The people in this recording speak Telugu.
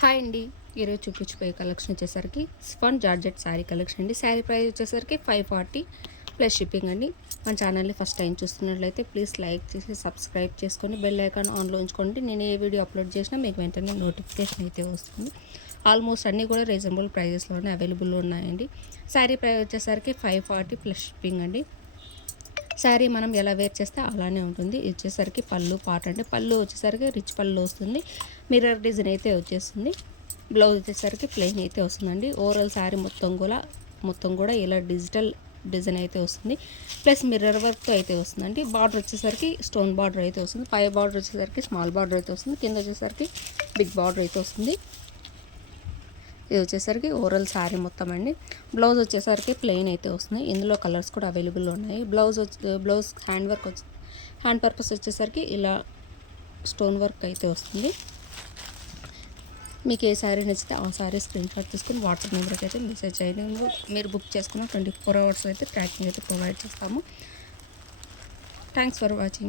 హాయ్ అండి. ఈరోజు చూపించిపోయే కలెక్షన్ వచ్చేసరికి స్పన్ జార్జెట్ శారీ కలెక్షన్ అండి. శారీ ప్రైస్ వచ్చేసరికి 540 ప్లస్ షిప్పింగ్ అండి. మన ఛానల్ని ఫస్ట్ టైం చూస్తున్నట్లయితే ప్లీజ్ లైక్ చేసి సబ్స్క్రైబ్ చేసుకొని బెల్ ఐకాన్ ఆన్లో ఉంచుకోండి. నేను ఏ వీడియో అప్లోడ్ చేసినా మీకు వెంటనే నోటిఫికేషన్ అయితే వస్తుంది. ఆల్మోస్ట్ అన్నీ కూడా రీజనబుల్ ప్రైజెస్లోనే అవైలబుల్ ఉన్నాయండి. శారీ ప్రైస్ వచ్చేసరికి 540 ప్లస్ షిప్పింగ్ అండి. శారీ మనం ఎలా వేర్ చేస్తే అలానే ఉంటుంది. ఇది వచ్చేసరికి పళ్ళు పార్ట్ అండి. పళ్ళు వచ్చేసరికి రిచ్ పళ్ళు వస్తుంది. మిర్రర్ డిజైన్ అయితే వచ్చేస్తుంది. బ్లౌజ్ వచ్చేసరికి ప్లెయిన్ అయితే వస్తుందండి. ఓవరాల్ శారీ మొత్తం కూడా ఇలా డిజిటల్ డిజైన్ అయితే వస్తుంది. ప్లస్ మిర్రర్ వర్క్తో అయితే వస్తుందండి. బార్డర్ వచ్చేసరికి స్టోన్ బార్డర్ అయితే వస్తుంది. పై బార్డర్ వచ్చేసరికి స్మాల్ బార్డర్ అయితే వస్తుంది. కింద వచ్చేసరికి బిగ్ బార్డర్ అయితే వస్తుంది. ఇది వచ్చేసరికి ఓవరాల్ శారీ మొత్తం అండి. బ్లౌజ్ వచ్చేసరికి ప్లెయిన్ అయితే వస్తుంది. ఇందులో కలర్స్ కూడా అవైలబుల్ ఉన్నాయి. బ్లౌజ్ హ్యాండ్ పర్పస్ వచ్చేసరికి ఇలా స్టోన్ వర్క్ అయితే వస్తుంది. మీకు ఏ శారీ నచ్చితే ఆ శారీ స్క్రీన్ షాట్ తీసుకుని వాట్సాప్ నెంబర్కి అయితే మెసేజ్ చేయండి. మీరు బుక్ చేసుకున్న 24 hours అయితే ట్రాకింగ్ అయితే ప్రొవైడ్ చేస్తాము. Thanks for watching.